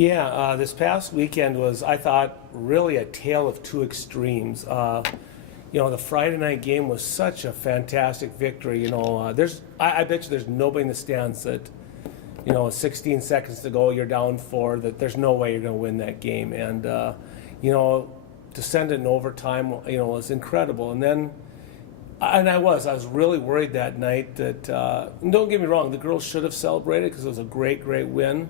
Yeah, this past weekend was, I thought, really a tale of two extremes. The Friday night game was such a fantastic victory. I bet you there's nobody in the stands that, 16 seconds to go, you're down four, that there's no way you're going to win that game. And, to send it in overtime, was incredible. And then, I was really worried that night that, don't get me wrong, the girls should have celebrated because it was a great, great win.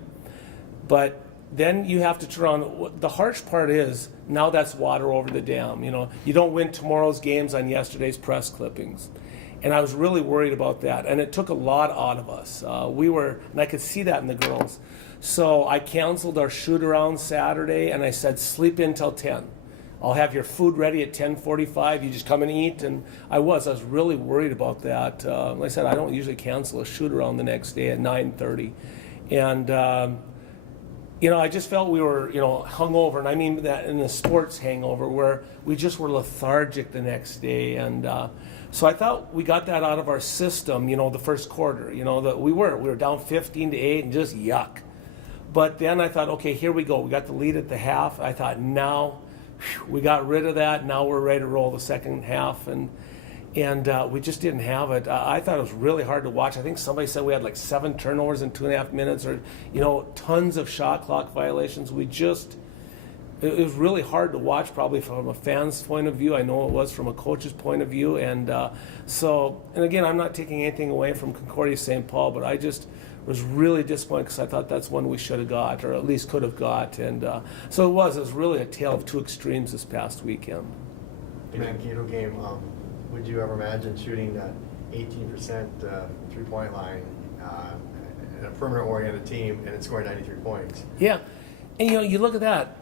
But then you have to turn on. The harsh part is now that's water over the dam. You don't win tomorrow's games on yesterday's press clippings. And I was really worried about that. And it took a lot out of us. And I could see that in the girls. So I canceled our shoot around Saturday and I said, sleep in till 10. I'll have your food ready at 10:45. You just come and eat. And I was really worried about that. Like I said, I don't usually cancel a shoot around the next day at 9:30. And, I just felt we were, hungover. And I mean that in the sports hangover where we just were lethargic the next day. And so I thought we got that out of our system, the first quarter. That we were down 15-8 and just yuck. But then I thought, okay, here we go. We got the lead at the half. I thought now we got rid of that. Now we're ready to roll the second half. And we just didn't have it. I thought it was really hard to watch. I think somebody said we had like 7 turnovers in 2.5 minutes, or tons of shot clock violations. It was really hard to watch, probably from a fan's point of view. I know it was from a coach's point of view, and again, I'm not taking anything away from Concordia St. Paul, but I just was really disappointed because I thought that's one we should have got, or at least could have got, and so it was really a tale of two extremes this past weekend. The Mankato game. Would you ever imagine shooting that 18% three-point line in a perimeter-oriented team and it scoring 93 points? Yeah, and you look at that.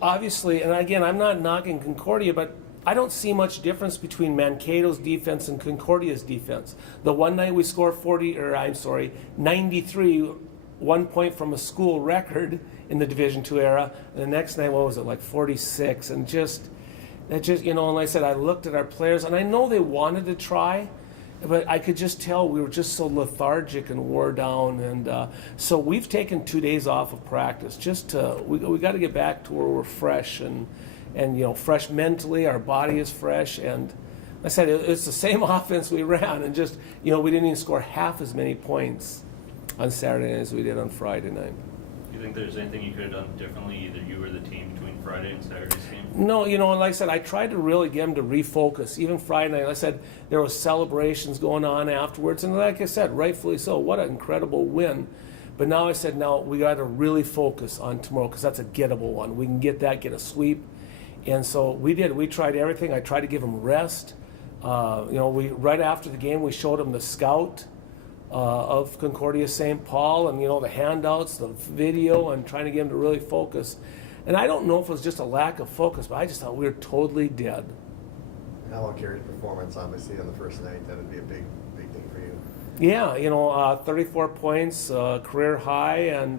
Obviously, and again, I'm not knocking Concordia, but I don't see much difference between Mankato's defense and Concordia's defense. The one night we scored 93, 1 point from a school record in the Division II era, and the next night, what was it, like 46, and and like I said, I looked at our players, and I know they wanted to try, but I could just tell we were just so lethargic and wore down. And so we've taken 2 days off of practice we got to get back to where we're fresh and fresh mentally. Our body is fresh. And like I said, it's the same offense we ran, and we didn't even score half as many points on Saturday night as we did on Friday night. Do you think there's anything you could have done differently, either you or the team, between Friday and Saturday's game? No, like I said, I tried to really get them to refocus. Even Friday night, like I said, there was celebrations going on afterwards, and like I said, rightfully so. What an incredible win. But now I said, we got to really focus on tomorrow because that's a gettable one. We can get a sweep. And so we did. We tried everything. I tried to give them rest. Right after the game, we showed them the scout of Concordia St. Paul, and the handouts, the video, and trying to get them to really focus. And I don't know if it was just a lack of focus, but I just thought we were totally dead. How about Carey's performance, obviously, on the first night? That would be a big thing for you. Yeah, 34 points, career high, and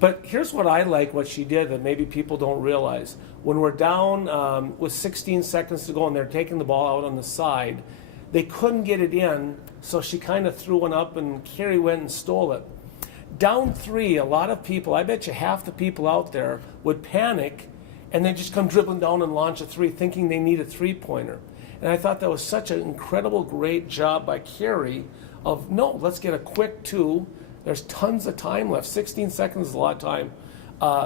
but here's what I like what she did that maybe people don't realize. When we're down with 16 seconds to go and they're taking the ball out on the side, they couldn't get it in, so she kind of threw one up and Carey went and stole it. Down 3, a lot of people, I bet you half the people out there would panic and then just come dribbling down and launch a 3 thinking they need a 3-pointer. And I thought that was such an incredible, great job by Carey of, no, let's get a quick 2. There's tons of time left. 16 seconds is a lot of time.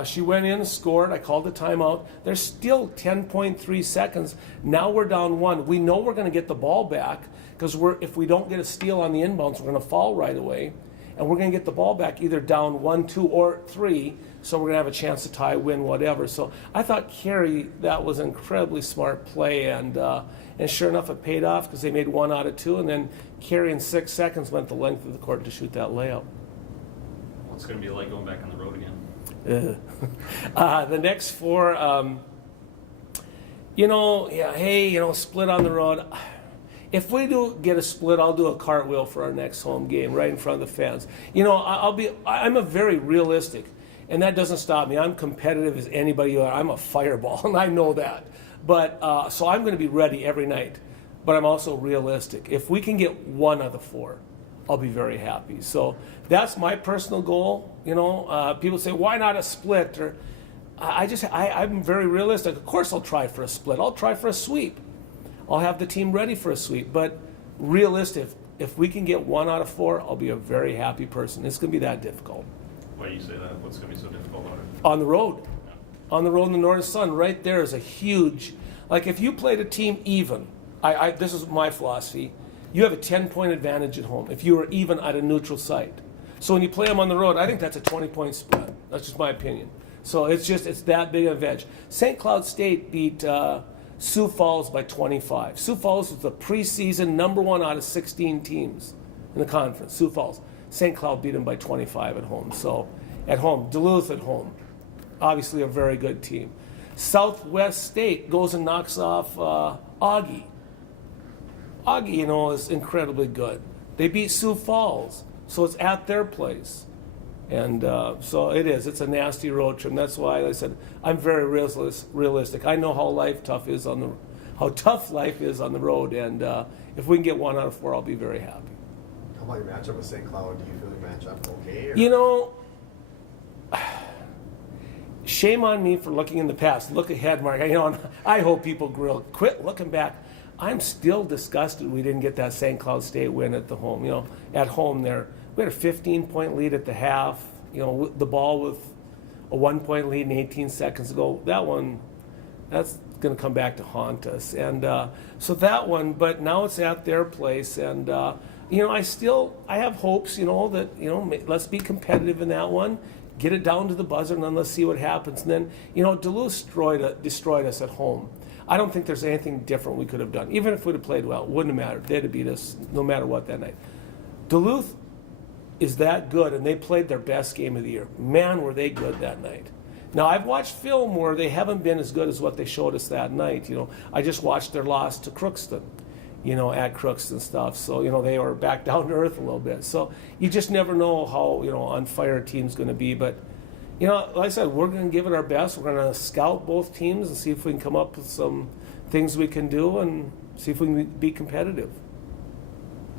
She went in and scored. I called the timeout. There's still 10.3 seconds. Now we're down 1. We know we're going to get the ball back because if we don't get a steal on the inbounds, we're going to fall right away. And we're going to get the ball back either down 1, 2, or 3. So we're going to have a chance to tie, win, whatever. So I thought Carey, that was an incredibly smart play. And sure enough, it paid off because they made 1 out of 2. And then Carey in 6 seconds went the length of the court to shoot that layup. What's it going to be like going back on the road again? The next 4, split on the road. If we do get a split, I'll do a cartwheel for our next home game right in front of the fans. I'm a very realistic, and that doesn't stop me. I'm competitive as anybody. I'm a fireball, and I know that. But so I'm going to be ready every night. But I'm also realistic. If we can get 1 of the 4, I'll be very happy. So that's my personal goal. People say, why not a split? Or I'm very realistic. Of course I'll try for a split. I'll try for a sweep. I'll have the team ready for a sweep. But realistic, if we can get 1 out of 4, I'll be a very happy person. It's going to be that difficult. Why do you say that? What's going to be so difficult about it? On the road. Yeah. On the road in the Northern Sun, right there is a huge, like if you played a team even, this is my philosophy, you have a 10-point advantage at home if you were even at a neutral site. So when you play them on the road, I think that's a 20-point spread. That's just my opinion. So it's that big of an edge. St. Cloud State beat Sioux Falls by 25. Sioux Falls was the preseason #1 out of 16 teams in the conference. Sioux Falls. St. Cloud beat them by 25 at home. So at home, Duluth at home, obviously a very good team. Southwest State goes and knocks off Augie. Augie, is incredibly good. They beat Sioux Falls, so it's at their place. And so it is. It's a nasty road trip. And that's why, like I said, I'm very realistic. I know how tough life is on the road. And if we can get 1 out of 4, I'll be very happy. How about your matchup with St. Cloud? Do you feel you match up okay? Or? Shame on me for looking in the past. Look ahead, Mark. I hope people quit looking back. I'm still disgusted we didn't get that St. Cloud State win at the home. At home there, we had a 15-point lead at the half. The ball with a 1-point lead and 18 seconds ago. That's going to come back to haunt us. And so that one, but now it's at their place. And I have hopes. That let's be competitive in that one. Get it down to the buzzer, and then let's see what happens. And then, Duluth destroyed us at home. I don't think there's anything different we could have done. Even if we'd have played well, it wouldn't have mattered. They'd have beat us no matter what that night. Duluth is that good, and they played their best game of the year. Man, were they good that night. Now, I've watched film where they haven't been as good as what they showed us that night. I just watched their loss to Crookston, at Crookston stuff. So, they were back down to earth a little bit. So you just never know how, on fire a team's going to be. But like I said, we're going to give it our best. We're going to scout both teams and see if we can come up with some things we can do and see if we can be competitive.